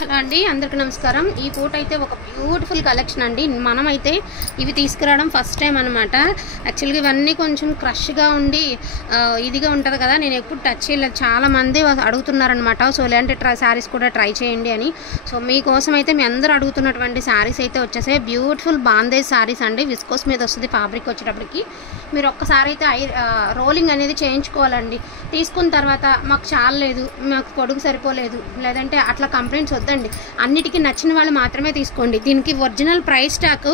Hello అండి, అందరికీ నమస్కారం. ఈ పూట అయితే ఒక బ్యూటిఫుల్ కలెక్షన్ అండి. మనమైతే ఇవి తీసుకురావడం ఫస్ట్ టైం అనమాట. యాక్చువల్గా ఇవన్నీ కొంచెం క్రష్గా ఉండి ఇదిగా ఉంటుంది కదా, నేను ఎప్పుడు టచ్ చేయలేదు. చాలామంది అడుగుతున్నారనమాట. సో ఇలాంటి శారీస్ కూడా ట్రై చేయండి అని. సో మీకోసం అయితే మీ అందరూ అడుగుతున్నటువంటి శారీస్ అయితే వచ్చేసాయి. బ్యూటిఫుల్ బాందేజ్ శారీస్ అండి. విస్కోస్ మీద వస్తుంది ఫ్యాబ్రిక్ వచ్చేటప్పటికి. మీరు ఒక్కసారి అయితే రోలింగ్ అనేది చేయించుకోవాలండి. తీసుకున్న తర్వాత మాకు చాలలేదు, మాకు పొడుగు సరిపోలేదు, లేదంటే అట్లా కంప్లైంట్స్ వద్దండి. అన్నిటికీ నచ్చిన వాళ్ళు మాత్రమే తీసుకోండి. దీనికి ఒరిజినల్ ప్రైస్ ట్యాగ్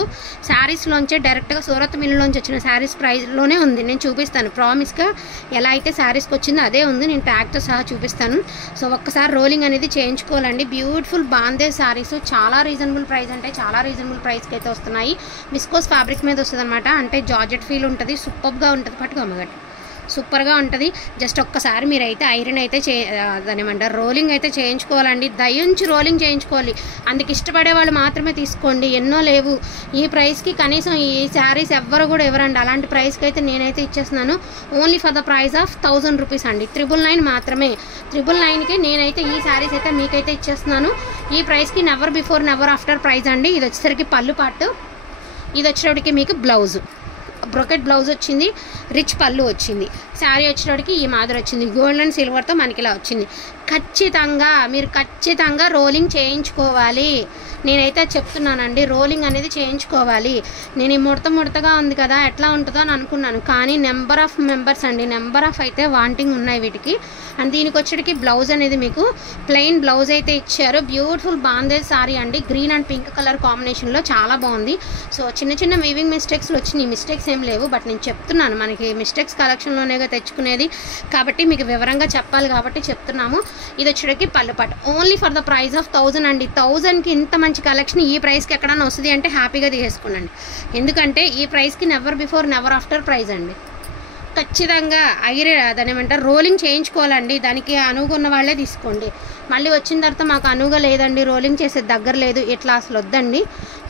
శారీస్లోంచే డైరెక్ట్గా సూరత్ మిల్లులోంచి వచ్చిన శారీస్ ప్రైస్లోనే ఉంది. నేను చూపిస్తాను. ప్రామిస్గా ఎలా అయితే శారీస్కి వచ్చిందో అదే ఉంది. నేను ట్యాగ్తో సహా చూపిస్తాను. సో ఒక్కసారి రోలింగ్ అనేది చేయించుకోవాలండి. బ్యూటిఫుల్ బాందేజ్ శారీస్ చాలా రీజనబుల్ ప్రైస్, అంటే చాలా రీజనబుల్ ప్రైస్కి అయితే వస్తున్నాయి. విస్కోస్ ఫ్యాబ్రిక్ మీద వస్తుంది అనమాట. అంటే జార్జెట్ ఫీల్ ఉంటుంది, సూపర్గా ఉంటుంది. పట్టుకో అమ్మగట్టు, సూపర్గా ఉంటుంది. జస్ట్ ఒక్కసారి మీరైతే ఐరన్ అయితే దాని ఏమంటారు, రోలింగ్ అయితే చేయించుకోవాలండి. దయించి రోలింగ్ చేయించుకోవాలి. అందుకు ఇష్టపడే వాళ్ళు మాత్రమే తీసుకోండి. ఎన్నో లేవు ఈ ప్రైస్కి. కనీసం ఈ శారీస్ ఎవ్వరు కూడా ఇవ్వరండి. అలాంటి ప్రైస్కి అయితే నేనైతే ఇచ్చేస్తున్నాను. Only for the price of 1000 rupees అండి. 999 మాత్రమే. 999కి నేనైతే ఈ శారీస్ అయితే మీకైతే ఇచ్చేస్తున్నాను. ఈ ప్రైస్కి never before never after price అండి. ఇది వచ్చేసరికి పళ్ళు పాటు, ఇది వచ్చేటప్పటికి మీకు బ్లౌజు, బ్రొకెట్ బ్లౌజ్ వచ్చింది, రిచ్ పళ్ళు వచ్చింది. శారీ వచ్చేటప్పటికి ఈ మాదిరి వచ్చింది. గోల్డ్ అండ్ సిల్వర్తో మనకి ఇలా వచ్చింది. మీరు ఖచ్చితంగా రోలింగ్ చేయించుకోవాలి. నేనైతే చెప్తున్నానండి, రోలింగ్ అనేది చేయించుకోవాలి. నేను ఈ ముడతగా ఉంది కదా, ఎట్లా ఉంటుందో అని అనుకున్నాను. కానీ నెంబర్ ఆఫ్ మెంబర్స్ అండి, నెంబర్ ఆఫ్ అయితే వాంటింగ్ ఉన్నాయి వీటికి. అండ్ దీనికి వచ్చేటికి బ్లౌజ్ అనేది మీకు ప్లెయిన్ బ్లౌజ్ అయితే ఇచ్చారు. బ్యూటిఫుల్ బాందేజ్ సారీ అండి. గ్రీన్ అండ్ పింక్ కలర్ కాంబినేషన్లో చాలా బాగుంది. సో చిన్న వీవింగ్ మిస్టేక్స్లు వచ్చినాయి. మిస్టేక్స్ ఏం లేవు, బట్ నేను చెప్తున్నాను, మనకి మిస్టేక్స్ కలెక్షన్లోనేగా తెచ్చుకునేది కాబట్టి మీకు వివరంగా చెప్పాలి కాబట్టి చెప్తున్నాము. ఇది వచ్చేటికి పళ్ళు పాటు. Only for the price of 1000 అండి. 1000కి ఇంత మంచి కలెక్షన్ ఈ ప్రైస్కి ఎక్కడన్నా వస్తుంది అంటే హ్యాపీగా తీసేసుకోండి. ఎందుకంటే ఈ ప్రైస్కి never before never after price అండి. ఖచ్చితంగా దాని ఏమంటారు, రోలింగ్ చేయించుకోవాలండి. దానికి అనుగున్న వాళ్ళే తీసుకోండి. మళ్ళీ వచ్చిన తర్వాత మాకు అనువుగా లేదండి, రోలింగ్ చేసే దగ్గర లేదు, ఇట్లా అసలు వద్దండి.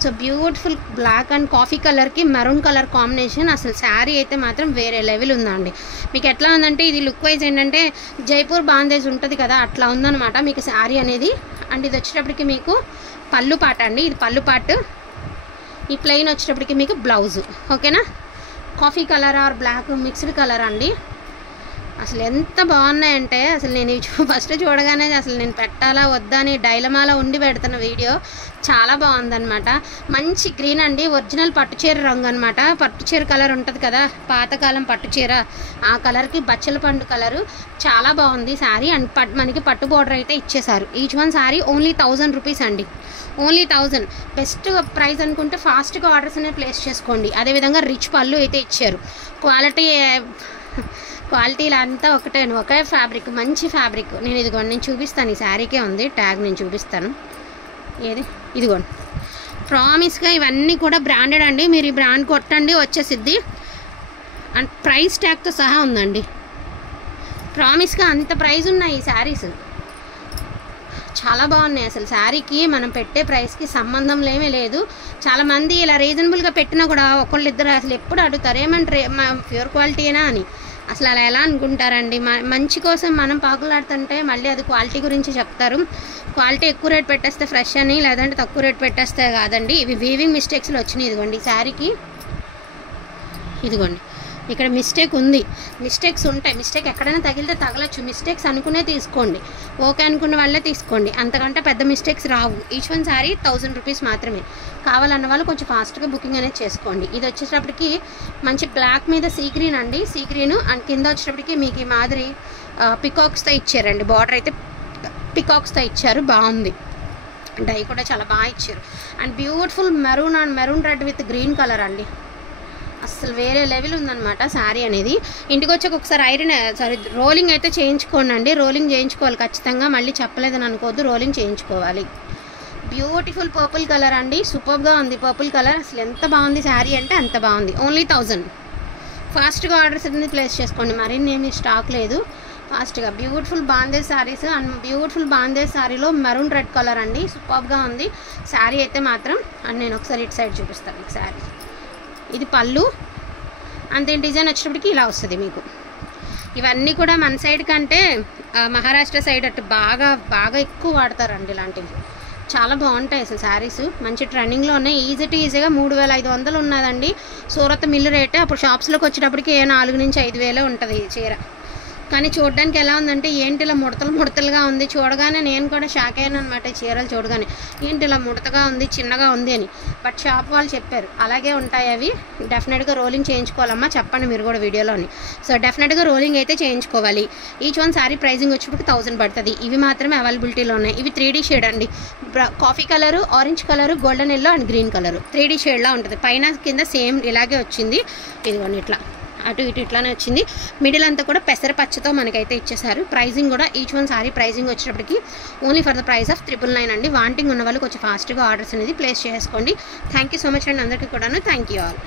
So beautiful black and coffee కలర్కి మెరూన్ కలర్ కాంబినేషన్. అసలు శారీ అయితే మాత్రం వేరే లెవెల్ ఉందండి. మీకు ఎట్లా ఉందంటే, ఇది లుక్ వైజ్ ఏంటంటే జైపూర్ బాందేజ్ ఉంటుంది కదా, అట్లా ఉందన్నమాట మీకు శారీ అనేది. అండ్ ఇది వచ్చేటప్పటికి మీకు పళ్ళు పాట అండి. ఇది పళ్ళు పాటు, ఈ ప్లెయిన్ వచ్చేటప్పటికి మీకు బ్లౌజు. ఓకేనా? Coffee colour or black mixed colour అండి. అసలు ఎంత బాగున్నాయంటే, అసలు నేను ఫస్ట్ చూడగానే అసలు నేను పెట్టాలా వద్దా అని డైలమాలో ఉండి పెడుతున్న వీడియో. చాలా బాగుందనమాట. మంచి గ్రీన్ అండి. ఒరిజినల్ పట్టుచీర రంగు అనమాట. పట్టుచీర కలర్ ఉంటుంది కదా, పాతకాలం పట్టుచీర, ఆ కలర్కి బచ్చల పండు కలరు. చాలా బాగుంది శారీ. అండ్ మనకి పట్టు బోర్డర్ అయితే ఇచ్చేసారు. Each one sari only 1000 rupees అండి. ఓన్లీ 1000. బెస్ట్ ప్రైస్ అనుకుంటే ఫాస్ట్గా ఆర్డర్స్ అనేవి ప్లేస్ చేసుకోండి. అదేవిధంగా రిచ్ పళ్ళు అయితే ఇచ్చారు. క్వాలిటీలు అంతా ఒకే ఫ్యాబ్రిక్, మంచి ఫ్యాబ్రిక్. నేను చూపిస్తాను. ఈ శారీకే ఉంది ట్యాగ్, నేను చూపిస్తాను. ఏది ఇదిగోండి. ప్రామిస్గా ఇవన్నీ కూడా బ్రాండెడ్ అండి. మీరు ఈ బ్రాండ్ కొట్టండి వచ్చేసిద్ది. అండ్ ప్రైస్ ట్యాగ్తో సహా ఉందండి. ప్రామిస్గా అంత ప్రైస్ ఉన్నాయి ఈ శారీస్. చాలా బాగున్నాయి. అసలు శారీకి మనం పెట్టే ప్రైస్కి సంబంధం ఏమీ లేదు. చాలామంది ఇలా రీజనబుల్గా పెట్టినా కూడా ఒకళ్ళిద్దరు అసలు ఎప్పుడు అడుగుతారు, ఏమంటారు ప్యూర్ క్వాలిటీనా అని. అసలు అలా ఎలా అనుకుంటారండి? మంచి కోసం మనం పాకులాడుతుంటే మళ్ళీ అది క్వాలిటీ గురించి చెప్తారు. క్వాలిటీ ఎక్కువ రేట్ పెట్టేస్తే ఫ్రెష్ అని, లేదంటే తక్కువ రేట్ పెట్టేస్తే కాదండి. ఇవి వీవింగ్ మిస్టేక్స్లో వచ్చినాయి. ఇదిగోండి ఈ శారీకి, ఇదిగోండి ఇక్కడ మిస్టేక్ ఉంది. మిస్టేక్స్ ఉంటాయి. మిస్టేక్ ఎక్కడైనా తగిలితే తగలచ్చు. మిస్టేక్స్ అనుకునే తీసుకోండి. ఓకే అనుకున్న వాళ్ళే తీసుకోండి. అంతకంటే పెద్ద మిస్టేక్స్ రావు. ఈచ్ వన్ శారీ 1000 రూపీస్ మాత్రమే. కావాలన్న వాళ్ళు కొంచెం ఫాస్ట్గా బుకింగ్ అనేది చేసుకోండి. ఇది వచ్చేటప్పటికి మంచి బ్లాక్ మీద సీ గ్రీన్ అండి. సీ గ్రీన్ అండ్ కింద వచ్చేటప్పటికి మీకు ఈ మాదిరి పికాక్స్తో ఇచ్చారండి. బార్డర్ అయితే పికాక్స్తో ఇచ్చారు. బాగుంది. డై కూడా చాలా బాగా ఇచ్చారు. And beautiful maroon and maroon red with green colour అండి. అసలు వేరే లెవెల్ ఉందన్నమాట శారీ అనేది. ఇంటికి వచ్చాక ఒకసారి రోలింగ్ అయితే చేయించుకోండి అండి. రోలింగ్ చేయించుకోవాలి ఖచ్చితంగా. మళ్ళీ చెప్పలేదని అనుకోవద్దు, రోలింగ్ చేయించుకోవాలి. బ్యూటిఫుల్ పర్పుల్ కలర్ అండి. సూపర్గా ఉంది పర్పుల్ కలర్. అసలు ఎంత బాగుంది శారీ అంటే అంత బాగుంది. ఓన్లీ 1000. ఫాస్ట్గా ఆర్డర్స్ అనేది ప్లేస్ చేసుకోండి. మరిన్ని ఏమీ స్టాక్ లేదు. ఫాస్ట్గా. Beautiful bandhej saris. And beautiful bandhej శారీలో మెరూన్ రెడ్ కలర్ అండి. సూపర్గా ఉంది శారీ అయితే మాత్రం. అండ్ నేను ఒకసారి ఇటు సైడ్ చూపిస్తాను మీకు శారీ. ఇది పళ్ళు. అంతే డిజైన్ వచ్చేటప్పటికి ఇలా వస్తుంది మీకు. ఇవన్నీ కూడా మన సైడ్ కంటే మహారాష్ట్ర సైడ్ అటు బాగా ఎక్కువ వాడతారండి ఇలాంటివి. చాలా బాగుంటాయి అసలు శారీస్, మంచి ట్రెండింగ్లో ఉన్నాయి. ఈజీగా 3500 ఉన్నదండి సూరత్ మిల్లు రేటే. అప్పుడు షాప్స్లోకి వచ్చేటప్పటికి 4 నుంచి 5,000 ఉంటుంది ఈ చీర. కానీ చూడడానికి ఎలా ఉందంటే ఏంటి ఇలా ముడతలుగా ఉంది. చూడగానే నేను కూడా షాక్ అయ్యాను అనమాట. చీరలు చూడగానే ఏంటి ఇలా ముడతగా ఉంది, చిన్నగా ఉంది అని. బట్ షాప్ వాళ్ళు చెప్పారు అలాగే ఉంటాయి అవి, డెఫినెట్గా రోలింగ్ చేయించుకోవాలమ్మా, చెప్పండి మీరు కూడా వీడియోలోని. సో డెఫినెట్గా రోలింగ్ అయితే చేయించుకోవాలి. ఈచ్ వన్ శారీ ప్రైజింగ్ వచ్చేటప్పుడు 1000 పడుతుంది. ఇవి మాత్రమే అవైలబిలిటీలో ఉన్నాయి. ఇవి 3D షేడ్ అండి, coffee colour, orange colour, golden yellow and green colour 3D షేడ్లా ఉంటుంది. పైన కింద సేమ్ ఇలాగే వచ్చింది. ఇదిగోండి ఇట్లా అటు ఇటు ఇట్లానే వచ్చింది. మిడిల్ అంతా కూడా పెసర పచ్చతో మనకైతే ఇచ్చేసారు. ప్రైజింగ్ కూడా ఈచ్ వన్ సారీ ప్రైజింగ్ వచ్చేటప్పటికి only for the price of 999 అండి. వాంటింగ్ ఉన్న వాళ్ళు కొంచెం ఫాస్ట్గా ఆర్డర్స్ అనేది ప్లేస్ చేసుకోండి. థ్యాంక్ యూ సో మచ్ అండి అందరికీ కూడాను. Thank you all.